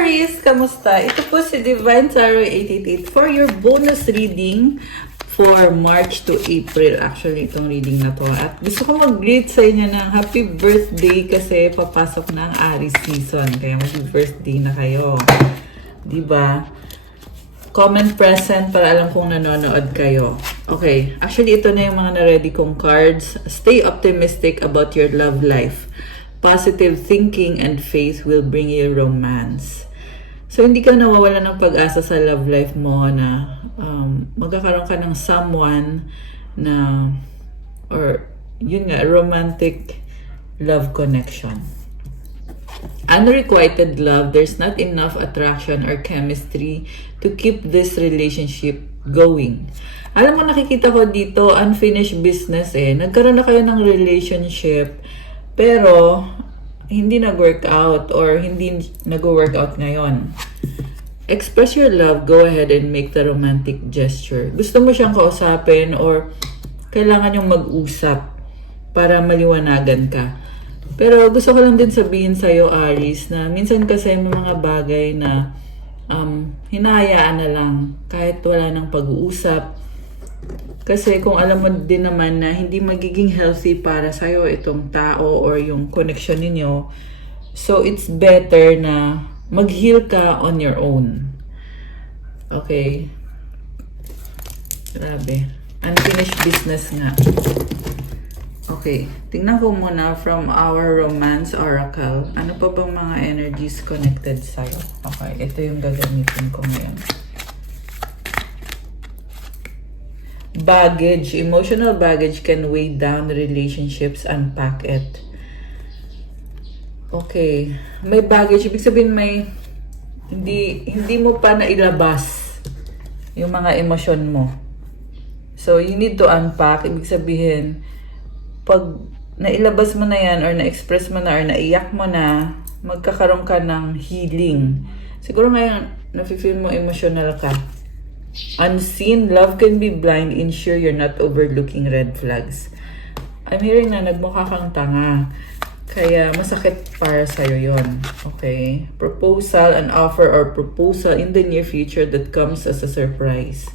Aries, kamusta? Ito po si Divine Tarot 888 for your bonus reading for March to April. Actually, itong reading na to. At gusto ko mag-greet sa inyo ng happy birthday kasi papasok na ang Aries season. Kaya happy birthday na kayo. Diba? Comment present para alam kong nanonood kayo. Okay, actually ito na yung mga na-ready kong cards. Stay optimistic about your love life. Positive thinking and faith will bring you romance. So, hindi ka nawawala ng pag-asa sa love life mo na magkakaroon ka ng someone na, or yun nga, romantic love connection. Unrequited love, there's not enough attraction or chemistry to keep this relationship going. Alam mo, nakikita ko dito, unfinished business eh. Nagkaroon na kayo ng relationship, pero hindi nag-workout or hindi nag-workout ngayon. Express your love, go ahead and make the romantic gesture. Gusto mo siyang kausapin or kailangan yung mag-usap para maliwanagan ka. Pero gusto ko lang din sabihin sa'yo, Aries, na minsan kasi may mga bagay na hinahayaan na lang kahit wala nang pag-uusap. Kasi kung alam mo din naman na hindi magiging healthy para sa'yo itong tao or yung connection ninyo, so it's better na mag-heal ka on your own. Okay? Grabe. Unfinished business nga. Okay. Tingnan ko muna from our romance oracle. Ano pa bang mga energies connected sa'yo? Okay. Ito yung gagamitin ko ngayon. Baggage, emotional baggage can weigh down relationships, unpack it. Okay, may baggage, ibig sabihin may hindi mo pa nailabas yung mga emosyon mo. So you need to unpack, ibig sabihin pag nailabas mo na yan or na-express mo na or naiyak mo na, magkakaroon ka ng healing. Siguro ngayon nafe-feel mo emotional ka. Unseen, love can be blind. Ensure you're not overlooking red flags. I'm hearing na nagmukha kang tanga. Kaya masakit para sa'yo yon. Okay? Proposal, an offer or proposal in the near future that comes as a surprise.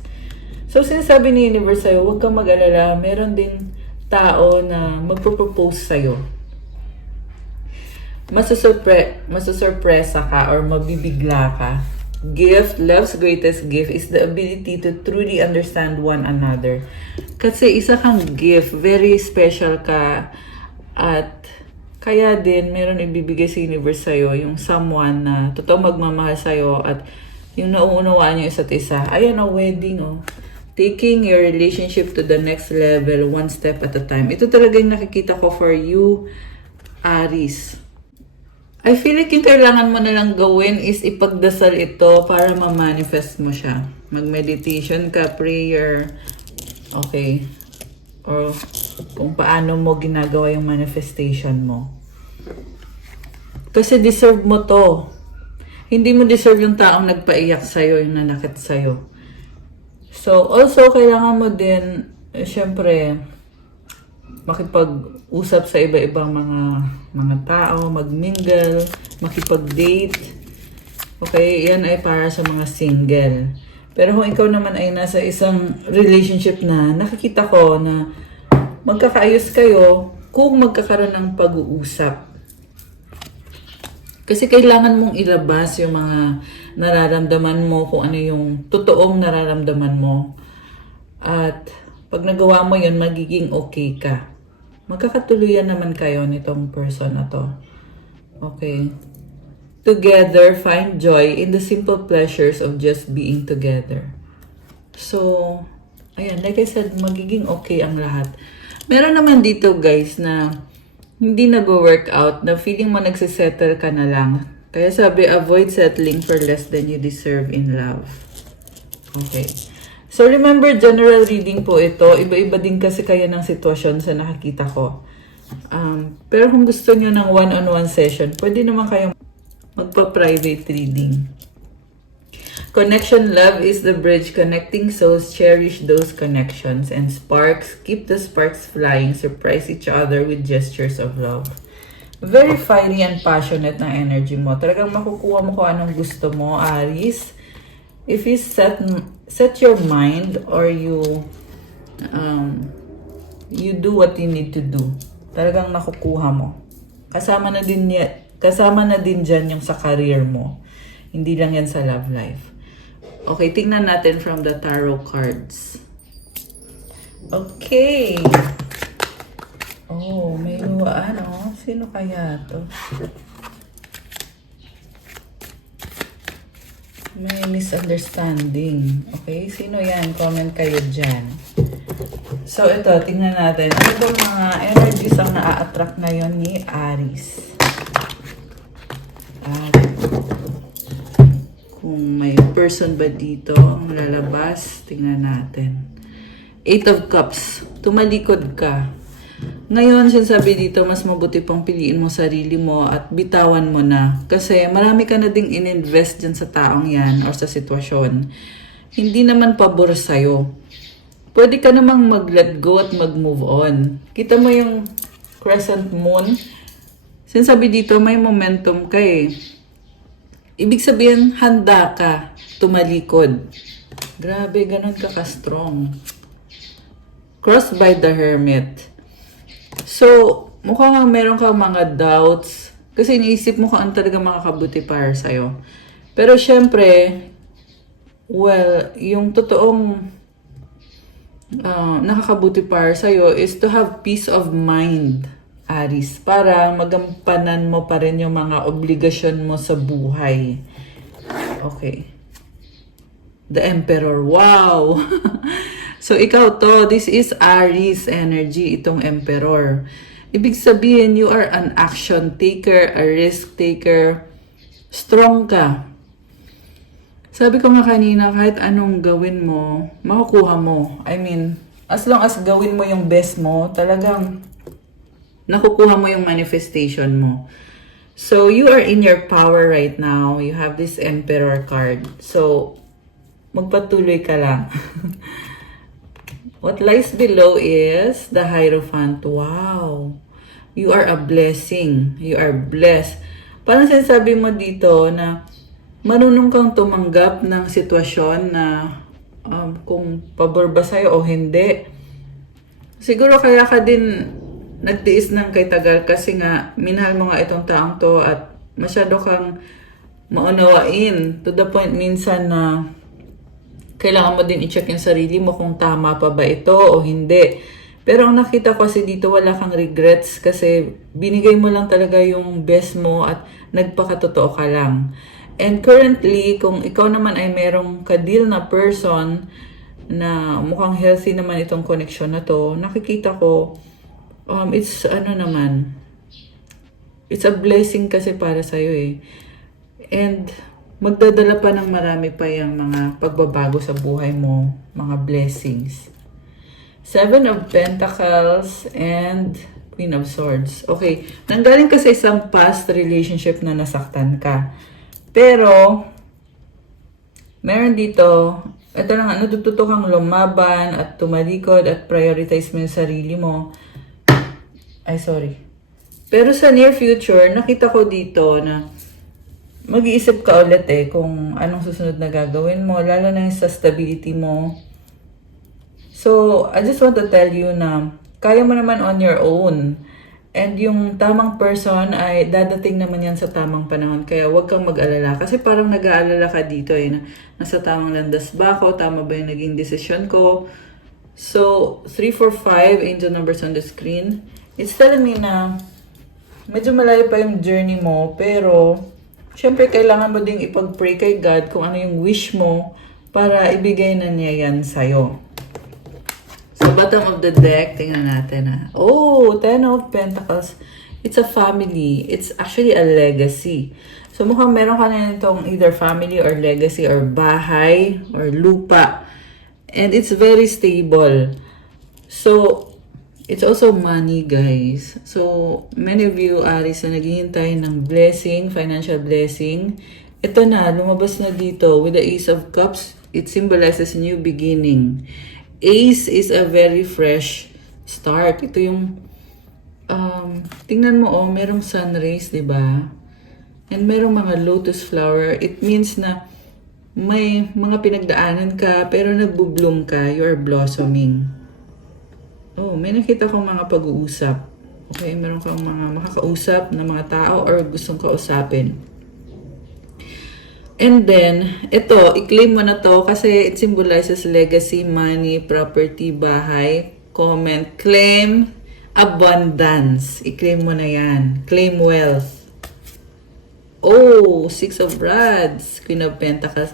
So sinasabi ni Universe sa'yo, huwag kang mag-alala. Meron din tao na magpropose sa'yo. Masusurpresa ka or mabibigla ka. Gift, love's greatest gift is the ability to truly understand one another. Kasi isa kang gift, very special ka, at kaya din meron ibibigay sa universe sa'yo yung someone na totoo magmamahal sa'yo at yung nauunawaan niyo isa't isa. Ayan o, wedding o. Taking your relationship to the next level, one step at a time. Ito talaga yung nakikita ko for you, Aries. I feel like yung kailangan mo na lang gawin is ipagdasal ito para ma-manifest mo siya. Mag-meditation ka, prayer. Okay. Or kung paano mo ginagawa yung manifestation mo. Kasi deserve mo to. Hindi mo deserve yung taong nagpaiyak sa'yo, yung nanakit sa'yo. So, also, kailangan mo din, syempre, makipag-usap sa iba-ibang mga tao, mag-mingle, makipag-date. Okay, yan ay para sa mga single. Pero kung ikaw naman ay nasa isang relationship na nakikita ko na magkakaayos kayo kung magkakaroon ng pag-uusap. Kasi kailangan mong ilabas yung mga nararamdaman mo, kung ano yung totoong nararamdaman mo. At pag nagawa mo yun, magiging okay ka. Magkakatuluyan naman kayo nitong person na to. Okay. Together, find joy in the simple pleasures of just being together. So, ayan, like I said, magiging okay ang lahat. Meron naman dito, guys, na hindi nag-workout, na feeling mo nagsisettle ka na lang. Kaya sabi, avoid settling for less than you deserve in love. Okay. So, remember, general reading po ito. Iba-iba din kasi kayo ng sitwasyon sa nakakita ko. Pero kung gusto nyo ng one-on-one session, pwede naman kayong magpa-private reading. Connection, love is the bridge connecting souls. Cherish those connections. And sparks, keep the sparks flying. Surprise each other with gestures of love. Very fiery and passionate ng energy mo. Talagang makukuha mo kung anong gusto mo, Aries. If you set your mind or you do what you need to do, talagang nakukuha mo. Kasama na din dyan yung sa career mo. Hindi lang yan sa love life. Okay, tingnan natin from the tarot cards. Okay. Oh, may luwaan, oh. Sino kaya to? May misunderstanding. Okay, sino yan? Comment kayo dyan. So, ito, tingnan natin. Ano ba mga energies ang na-attract ngayon ni Aries? At kung may person ba dito ang lalabas, tingnan natin. 8 of Cups. Tumalikod ka. Ngayon, sinasabi dito, mas mabuti pang piliin mo sarili mo at bitawan mo na. Kasi marami ka na ding ininvest dyan sa taong yan or sa sitwasyon. Hindi naman pabor sa'yo. Pwede ka namang mag-let go at mag-move on. Kita mo yung crescent moon. Sinasabi dito, may momentum ka eh. Ibig sabihin, handa ka tumalikod. Grabe, ganun ka-strong. Crossed by the Hermit. So, mukhang meron kang mga doubts. Kasi iniisip mo kung ano talaga makakabuti para sa'yo. Pero syempre, well, yung totoong nakakabuti para sa'yo is to have peace of mind, Aries, para magampanan mo pa rin yung mga obligasyon mo sa buhay. Okay. The Emperor. Wow! So, ikaw to. This is Aries energy, itong Emperor. Ibig sabihin, you are an action taker, a risk taker. Strong ka. Sabi ko nga kanina, kahit anong gawin mo, makukuha mo. I mean, as long as gawin mo yung best mo, talagang nakukuha mo yung manifestation mo. So, you are in your power right now. You have this Emperor card. So, magpatuloy ka lang. What lies below is the Hierophant. Wow! You are a blessing. You are blessed. Parang sinasabi mo dito na marunong kang tumanggap ng sitwasyon na kung pabor ba sa'yo o hindi. Siguro kaya ka din nagtiis ng kay tagal kasi nga minahal mo nga itong taong to at masyado kang maunawain to the point minsan na kailangan mo din i-check yung sarili mo kung tama pa ba ito o hindi. Pero ang nakita ko kasi dito wala kang regrets kasi binigay mo lang talaga yung best mo at nagpakatotoo ka lang. And currently, kung ikaw naman ay merong ka-deal na person na mukhang healthy naman itong connection na to, nakikita ko it's it's a blessing kasi para sa'yo eh. And magdadala pa ng marami pa yung mga pagbabago sa buhay mo, mga blessings. 7 of Pentacles and Queen of Swords. Okay, nanggaling ka sa isang past relationship na nasaktan ka. Pero, meron dito, ito na nga, natututo kang lumaban at tumalikod at prioritize mo yung sarili mo. Ay, sorry. Pero sa near future, nakita ko dito na mag-iisip ka ulit kung anong susunod na gagawin mo, lalo na yung sa stability mo. So, I just want to tell you na kaya mo naman on your own. And yung tamang person ay dadating naman yan sa tamang panahon. Kaya huwag kang mag-alala. Kasi parang nag-aalala ka dito na nasa tamang landas ba ako? Tama ba yung naging decision ko? So, 3, 4, 5, angel numbers on the screen. It's telling me na medyo malayo pa yung journey mo. Pero, syempre kailangan mo ding ipag-pray kay God kung ano yung wish mo para ibigay na niya yan sa'yo. So, bottom of the deck, tingnan natin Oh, 10 of Pentacles. It's a family. It's actually a legacy. So, mukhang meron ka na itong either family or legacy or bahay or lupa. And it's very stable. So, it's also money, guys. So, many of you, Aries, na naghihintay ng blessing, financial blessing. Ito na, lumabas na dito with the Ace of Cups. It symbolizes new beginning. Ace is a very fresh start. Ito yung tingnan mo oh, merong sun rays, di ba? And merong mga lotus flower. It means na may mga pinagdaanan ka, pero nagbo-bloom ka, you are blossoming. Oh, may nakita kong mga pag-uusap. Okay, meron kang mga makakausap na mga tao or gustong kausapin. And then, ito, i-claim mo na to kasi it symbolizes legacy, money, property, bahay, comment, claim, abundance. I-claim mo na yan. Claim wealth. Oh, Six of Rods, Queen of Pentacles.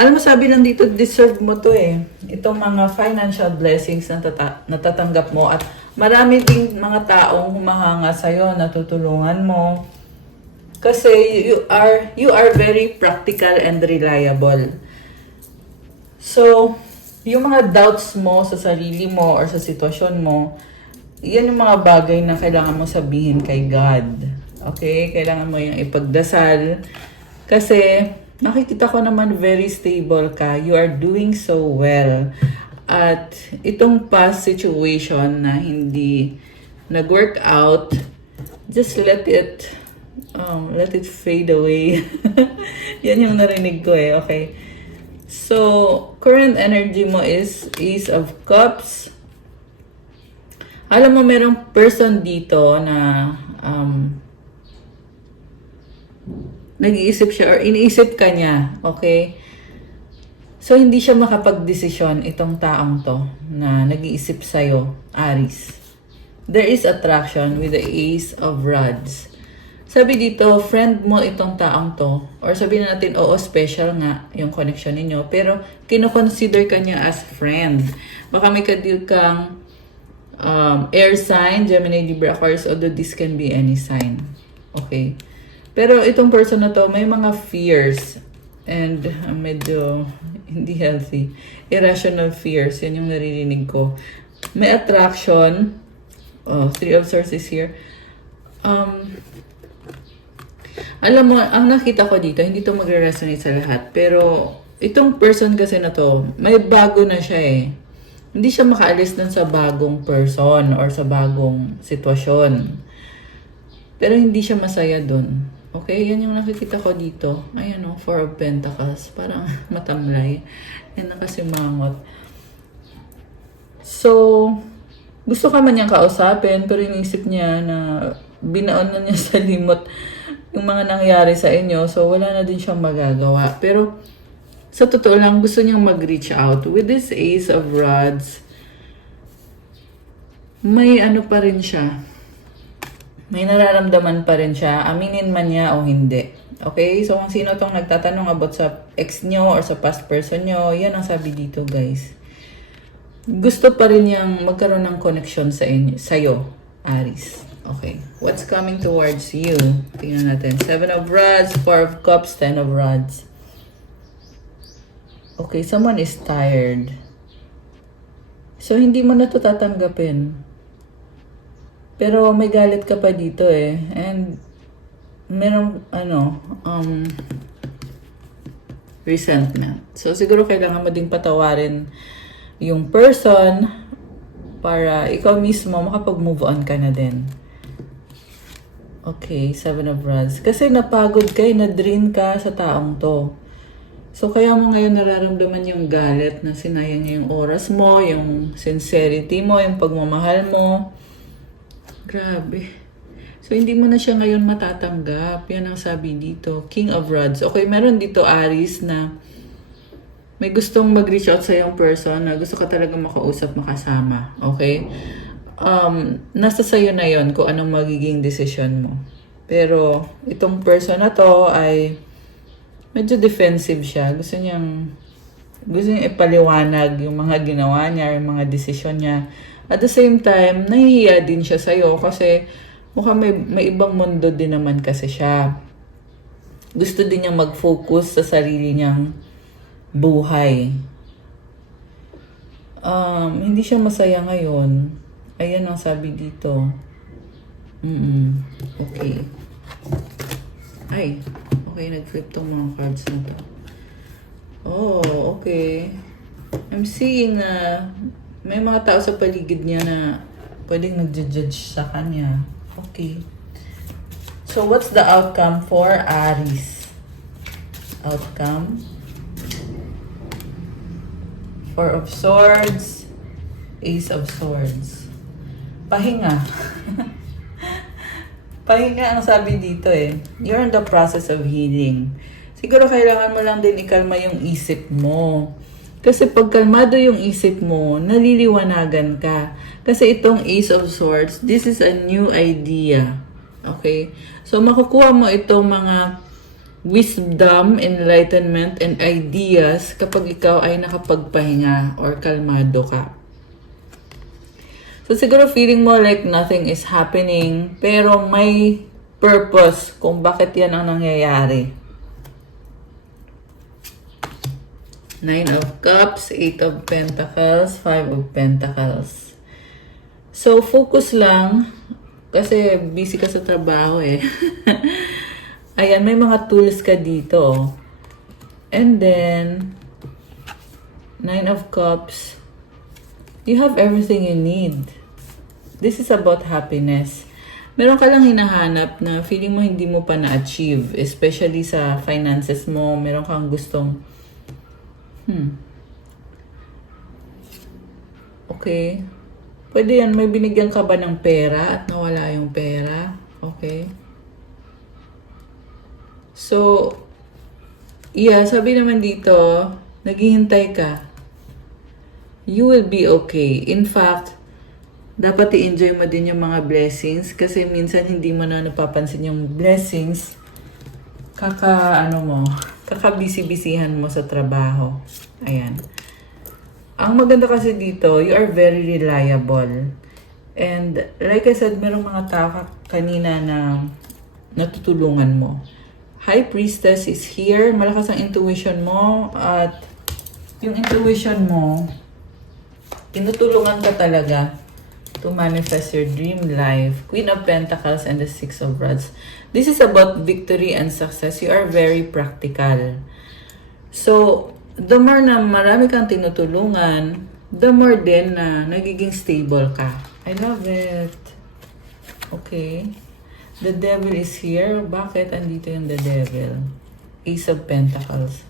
Alam mo, sabi lang dito, deserve mo to eh. Itong mga financial blessings na natatanggap mo at marami ding mga taong humahanga sa'yo, natutulungan mo. Kasi you are very practical and reliable. So, yung mga doubts mo sa sarili mo or sa sitwasyon mo, yan yung mga bagay na kailangan mo sabihin kay God. Okay? Kailangan mo yung ipagdasal. Kasi, nakikita ko naman very stable ka. You are doing so well. At itong past situation na hindi nag-work out, just let it fade away. Yan yung narinig ko eh. Okay? So, current energy mo is Ace of Cups. Alam mo, merong person dito na nag-iisip siya or iniisip ka niya, okay? So, hindi siya makapag-desisyon itong taong to na nag-iisip sa'yo, Aries. There is attraction with the Ace of Rods. Sabi dito, friend mo itong taong to, or sabihin natin, oo, special nga yung connection ninyo, pero kino-consider ka niya as friend. Baka may kadil kang air sign, Gemini, Libra, Aquarius, although this can be any sign. Okay? Pero itong person na to, may mga fears and medyo hindi healthy. Irrational fears, yan yung naririnig ko. May attraction. Oh, Three of Swords is here. Alam mo, ang nakita ko dito, hindi to magre-resonate sa lahat. Pero itong person kasi na to, may bago na siya eh. Hindi siya makaalis dun sa bagong person or sa bagong sitwasyon. Pero hindi siya masaya dun. Okay, yan yung nakikita ko dito. Ayan o, Four of Pentacles. Parang matamlay. Yan nakasimangot. So, gusto ka man niyang kausapin, pero inisip niya na binaon na niya sa limot yung mga nangyari sa inyo. So, wala na din siyang magagawa. Pero, sa totoo lang, gusto niyang mag-reach out. With this Ace of Rods, may ano pa rin siya. May nararamdaman pa rin siya, aminin man niya o hindi. Okay? So, kung sino tong nagtatanong about sa ex nyo or sa past person nyo, yan ang sabi dito, guys. Gusto pa rin niyang magkaroon ng connection sa inyo, sa'yo, Aries. Okay. What's coming towards you? Tingnan natin. Seven of Rods, Four of Cups, Ten of Rods. Okay, someone is tired. So, hindi mo na ito tatanggapin. Pero may galit ka pa dito eh. And merong resentment. So siguro kailangan mo ding patawarin yung person para ikaw mismo makapag-move on ka na din. Okay, Seven of Rods. Kasi napagod ka, na-drain ka sa taong to. So kaya mo ngayon nararamdaman yung galit na sinayang niya yung oras mo, yung sincerity mo, yung pagmamahal mo. Grabe. So, hindi mo na siya ngayon matatanggap. Yan ang sabi dito. King of Rods. Okay, meron dito, Aries, na may gustong mag-reach out sa yung person na gusto ka talaga makausap, makasama. Okay? Nasa sayo na yon kung anong magiging decision mo. Pero, itong person na to ay medyo defensive siya. Gusto niyang ipaliwanag yung mga ginawa niya, yung mga desisyon niya. At the same time, nahihiya din siya sa'yo kasi mukhang may ibang mundo din naman kasi siya. Gusto din niya mag-focus sa sarili niyang buhay. Hindi siya masaya ngayon. Ayan ang sabi dito. Okay. Ay, okay, nag-flip tong mga cards na to. Oh, okay. I'm seeing na may mga tao sa paligid niya na Pwedeng nagja-judge sa kanya. Okay. So, what's the outcome for Aries? Outcome. Four of Swords. Ace of Swords. Pahinga. Pahinga ang sabi dito eh. You're in the process of healing. Siguro kailangan mo lang din ikalma yung isip mo. Kasi pag kalmado yung isip mo, naliliwanagan ka. Kasi itong Ace of Swords, this is a new idea. Okay? So makukuha mo itong mga wisdom, enlightenment, and ideas kapag ikaw ay nakapagpahinga or kalmado ka. So siguro feeling mo like nothing is happening, pero may purpose kung bakit yan ang nangyayari. Nine of Cups, Eight of Pentacles, Five of Pentacles. So focus lang, kasi busy ka sa trabaho eh. Ayan, may mga tools ka dito. And then, Nine of Cups, you have everything you need. This is about happiness. Meron ka lang hinahanap na feeling mo hindi mo pa na-achieve. Especially sa finances mo. Meron kang gustong okay. Pwede yan. May binigyan ka ba ng pera at nawala yung pera? Okay. So, yeah, sabi naman dito, naghihintay ka. You will be okay. In fact, dapat i-enjoy mo din yung mga blessings kasi minsan hindi mo na napapansin yung blessings kakabisi-bisihan mo sa trabaho. Ayan. Ang maganda kasi dito, you are very reliable. And like I said, merong mga tao kanina na natutulungan mo. High Priestess is here. Malakas ang intuition mo at yung intuition mo, tinutulungan ka talaga to manifest your dream life. Queen of Pentacles and the Six of Rods. This is about victory and success. You are very practical. So, the more na marami kang tinutulungan, the more din na nagiging stable ka. I love it. Okay. The Devil is here. Bakit andito yung the Devil? Ace of Pentacles.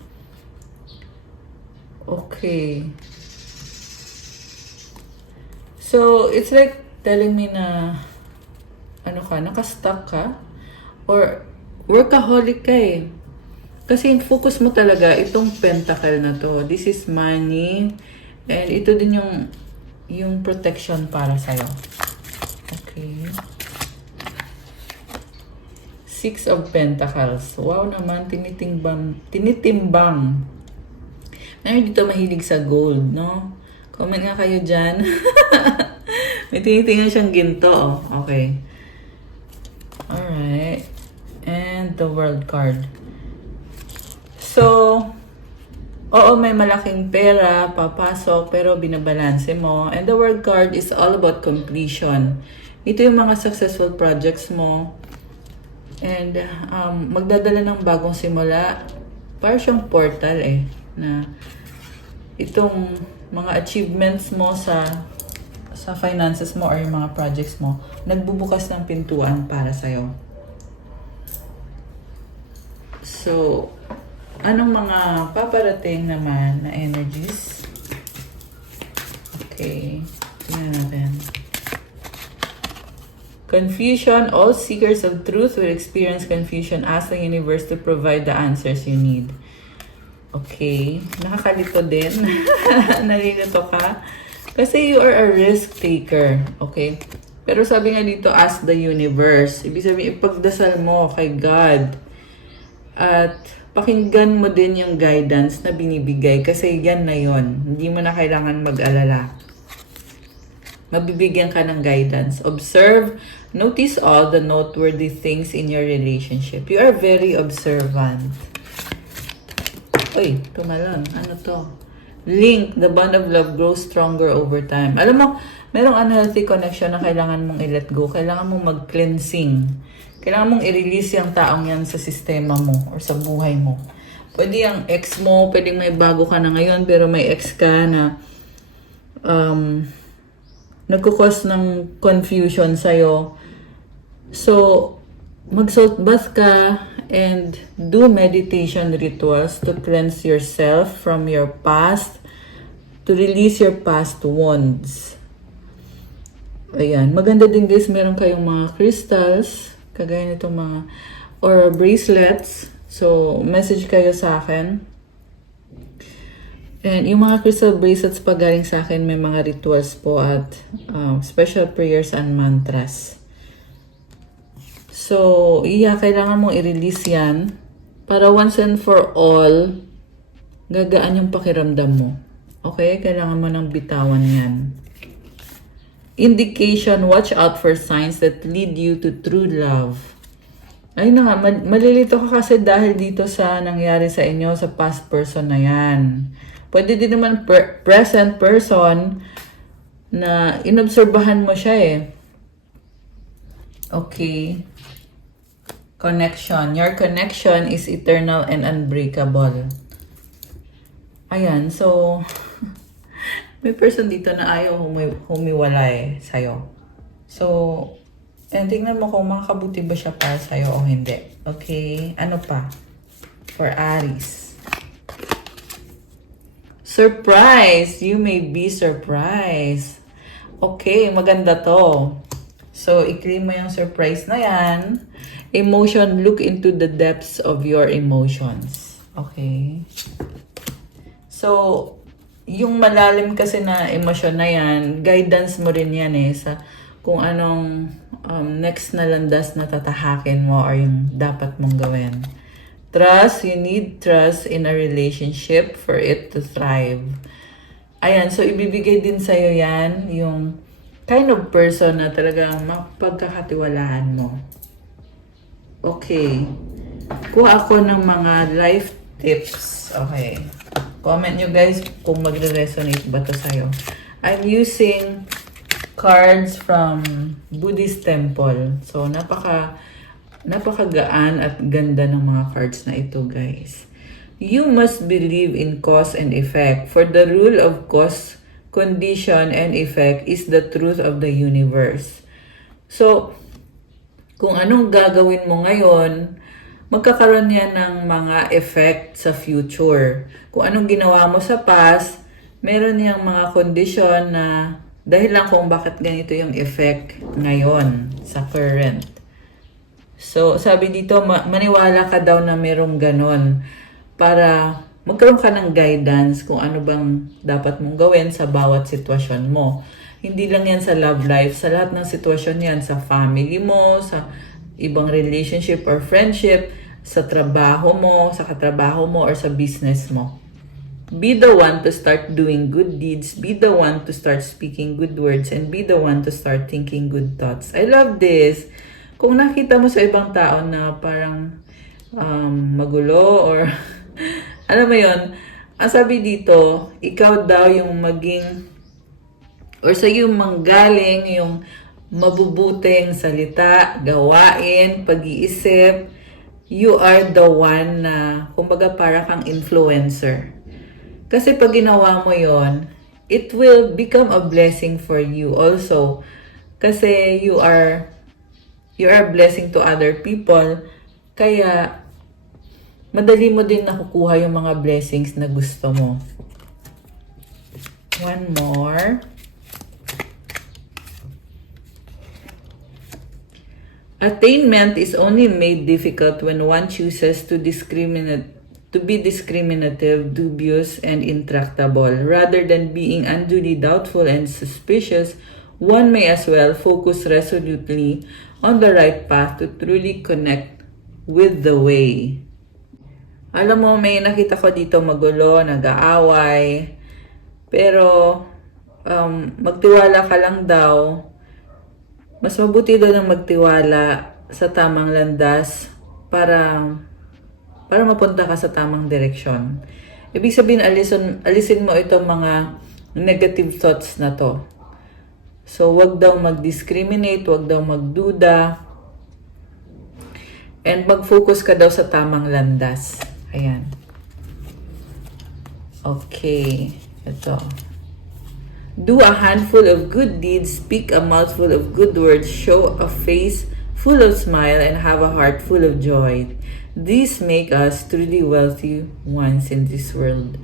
Okay. So, it's like telling me na nakastuck ka or workaholic ka eh. Kasi yung focus mo talaga itong pentacle na to. This is money and ito din yung protection para sa'yo. Okay. Six of Pentacles. Wow naman, tinitimbang. Ngayon dito mahilig sa gold, no? Comment nga kayo dyan. May tinitingnan siyang ginto. Oh. Okay. Alright. And the World card. So, oo, may malaking pera, papasok, pero binabalanse mo. And the World card is all about completion. Ito yung mga successful projects mo. And magdadala ng bagong simula. Parang siyang portal eh. Na itong mga achievements mo sa finances mo or yung mga projects mo, nagbubukas ng pintuan para sa'yo. So, anong mga paparating naman na energies? Okay. Tingnan natin. Confusion. All seekers of truth will experience confusion. Ask the universe to provide the answers you need. Okay. Nakakalito din. Nalilito ka. Kasi you are a risk taker. Okay. Pero sabi nga dito, ask the universe. Ibig sabihin, ipagdasal mo kay God. At pakinggan mo din yung guidance na binibigay. Kasi yan na yon. Hindi mo na kailangan mag-alala. Mabibigyan ka ng guidance. Observe. Notice all the noteworthy things in your relationship. You are very observant. Uy, tumalon. Ano to? Link. The bond of love grows stronger over time. Alam mo, merong unhealthy connection na kailangan mong i-let go. Kailangan mong mag-cleansing. Kailangan mong i-release yung taong yan sa sistema mo or sa buhay mo. Pwede yung ex mo, pwede may bago ka na ngayon, pero may ex ka na nagkukos ng confusion sa'yo. So, mag-salt bath ka and do meditation rituals to cleanse yourself from your past, to release your past wounds. Ayan. Maganda din guys, meron kayong mga crystals, kagaya nitong mga, or bracelets. So, message kayo sa akin. And yung mga crystal bracelets pa galing sa akin, may mga rituals po at special prayers and mantras. So, kailangan mong i-release yan para once and for all, gagaan yung pakiramdam mo. Okay? Kailangan mo nang bitawan yan. Indication, watch out for signs that lead you to true love. Ay na nga, malilito ka kasi dahil dito sa nangyari sa inyo, sa past person na yan. Pwede din naman present person na inobserbahan mo siya eh. Okay. Connection. Your connection is eternal and unbreakable. Ayan, so may person dito na ayaw humiwalay sa'yo. So, tingnan mo kung makakabuti ba siya para sa'yo o hindi. Okay? Ano pa? For Aries. Surprise! You may be surprised. Okay, maganda to. So, i-claim mo yung surprise na yan. Emotion, look into the depths of your emotions. Okay? So, yung malalim kasi na emosyon na yan, guidance mo rin yan eh sa kung anong next na landas na tatahakin mo or yung dapat mong gawin. Trust, you need trust in a relationship for it to thrive. Ayan, so ibibigay din sa'yo yan, yung kind of person na talagang mapagkakatiwalaan mo. Okay. Kuha ako ng mga life tips. Okay. Comment nyo guys kung magre-resonate ba to sa'yo. I'm using cards from Buddhist temple. So, napakagaan at ganda ng mga cards na ito guys. You must believe in cause and effect. For the rule of cause, condition, and effect is the truth of the universe. So, kung anong gagawin mo ngayon, magkakaroon yan ng mga effect sa future. Kung anong ginawa mo sa past, meron niyang mga kondisyon na dahil lang kung bakit ganito yung effect ngayon sa current. So, sabi dito, maniwala ka daw na merong ganon para magkaroon ka ng guidance kung ano bang dapat mong gawin sa bawat sitwasyon mo. Hindi lang yan sa love life, sa lahat ng sitwasyon yan, sa family mo, sa ibang relationship or friendship, sa trabaho mo, sa katrabaho mo, or sa business mo. Be the one to start doing good deeds, be the one to start speaking good words, and be the one to start thinking good thoughts. I love this. Kung nakita mo sa ibang tao na parang magulo or alam mo yon, ang sabi dito, ikaw daw yung maging or sa iyo manggaling yung mabubuting salita, gawain, pag-iisip. You are the one na, kumbaga para kang influencer. Kasi pag ginawa mo yon, it will become a blessing for you also. Kasi you are a blessing to other people. Kaya, madali mo din nakukuha yung mga blessings na gusto mo. One more. Attainment is only made difficult when one chooses to be discriminative, dubious, and intractable. Rather than being unduly doubtful and suspicious, one may as well focus resolutely on the right path to truly connect with the way. Alam mo, may nakita ko dito magulo, nag-aaway, pero magtiwala ka lang daw. Mas mabuti daw ng magtiwala sa tamang landas para mapunta ka sa tamang direksyon. Ibig sabihin, alisin mo itong mga negative thoughts na to. So, wag daw mag-discriminate, wag daw magduda, and mag-focus ka daw sa tamang landas. Ayan. Okay. Ito. Do a handful of good deeds, speak a mouthful of good words, show a face full of smile, and have a heart full of joy. These make us truly wealthy ones in this world.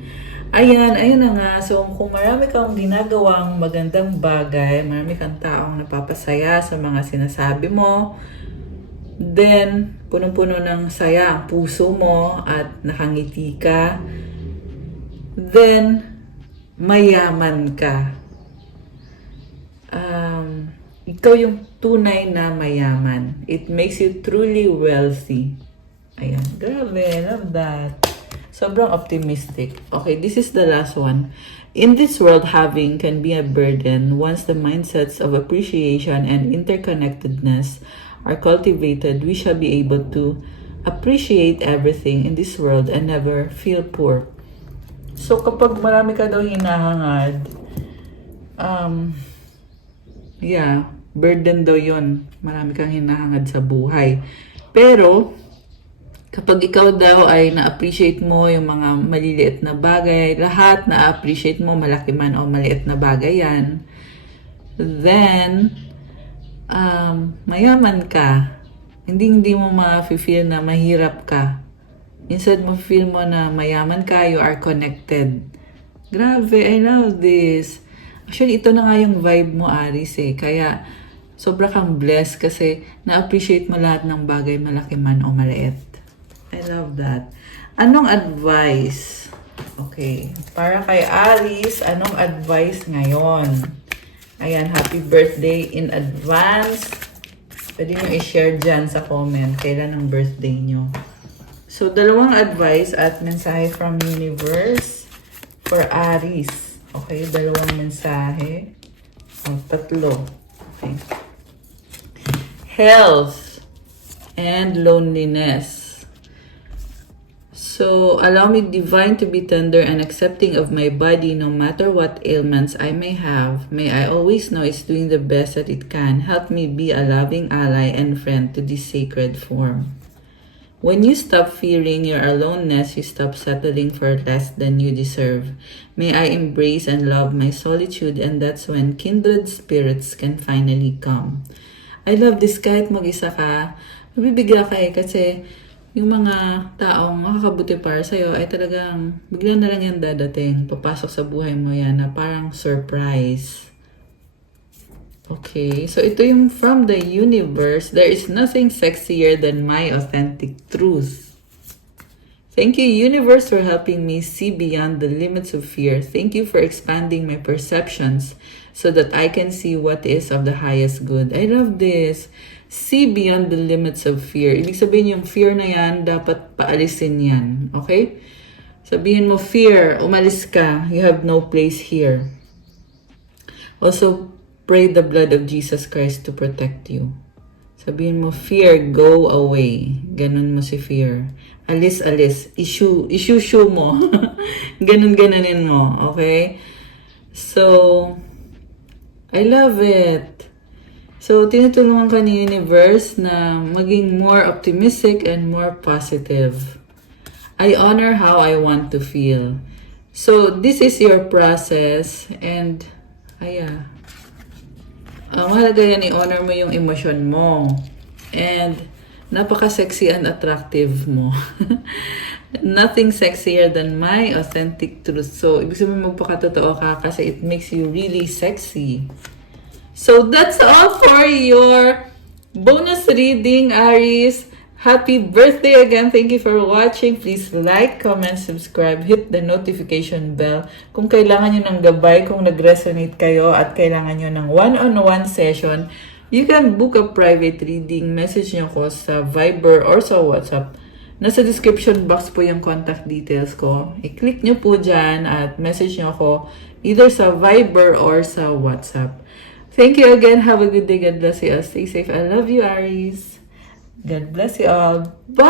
Ayun na nga. So, kung marami kang ginagawang magandang bagay, marami kang taong napapasaya sa mga sinasabi mo, then, punong-puno ng saya ang puso mo at nakangiti ka, then, mayaman ka. Ikaw yung tunay na mayaman. It makes you truly wealthy. Ayan, grabe, love that. Sobrang optimistic. Okay, this is the last one. In this world, having can be a burden. Once the mindsets of appreciation and interconnectedness are cultivated, we shall be able to appreciate everything in this world and never feel poor. So, kapag marami ka daw hinahangad, burden daw yun. Marami kang hinahangad sa buhay. Pero, kapag ikaw daw ay na-appreciate mo yung mga maliliit na bagay, lahat na-appreciate mo, malaki man o maliit na bagay yan, then, mayaman ka. Hindi mo ma-feel na mahirap ka. Instead mo feel mo na mayaman ka, you are connected. Grabe, I love this. Actually, ito na nga yung vibe mo, Aries eh. Kaya, sobra kang blessed kasi na-appreciate mo lahat ng bagay, malaki man o maliit. I love that. Anong advice? Okay. Para kay Aries, anong advice ngayon? Ayan, happy birthday in advance. Pwede nyo i-share dyan sa comment kailan ang birthday nyo. So, dalawang advice at mensahe from universe for Aries. Okay, dalawang mensahe. Tatlo. Okay. Health and loneliness. So, allow me, divine, to be tender and accepting of my body no matter what ailments I may have. May I always know it's doing the best that it can. Help me be a loving ally and friend to this sacred form. When you stop fearing your aloneness, you stop settling for less than you deserve. May I embrace and love my solitude, and that's when kindred spirits can finally come. I love this. Kahit mag-isa ka, mabibigla ka kasi yung mga taong makakabuti para sa'yo ay talagang bigla na lang yan dadating. Papasok sa buhay mo yan na parang surprise. Okay, so ito yung from the universe. There is nothing sexier than my authentic truth. Thank you, universe, for helping me see beyond the limits of fear. Thank you for expanding my perceptions so that I can see what is of the highest good. I love this. See beyond the limits of fear. Ibig sabihin yung fear na yan, dapat paalisin yan. Okay? Sabihin mo, fear, umalis ka. You have no place here. Also, pray the blood of Jesus Christ to protect you. Sabihin mo, fear, go away. Ganun mo si fear. Alis, alis. Issue mo. Ganunin mo. Okay? So, I love it. So, tinutulungan ka ni universe na maging more optimistic and more positive. I honor how I want to feel. So, this is your process and, mahalaga yan, i-honor mo yung emosyon mo. And, napaka-sexy and attractive mo. Nothing sexier than my authentic truth. So, ibig sabihin magpakatotoo ka kasi it makes you really sexy. So, that's all for your bonus reading, Aries. Happy birthday again. Thank you for watching. Please like, comment, subscribe, hit the notification bell. Kung kailangan nyo ng gabay, kung nag-resonate kayo at kailangan nyo ng one-on-one session, you can book a private reading. Message nyo ko sa Viber or sa WhatsApp. Nasa description box po yung contact details ko. I-click nyo po dyan at message nyo ko either sa Viber or sa WhatsApp. Thank you again. Have a good day. God bless you all. Stay safe. I love you, Aries. God bless you all. Bye!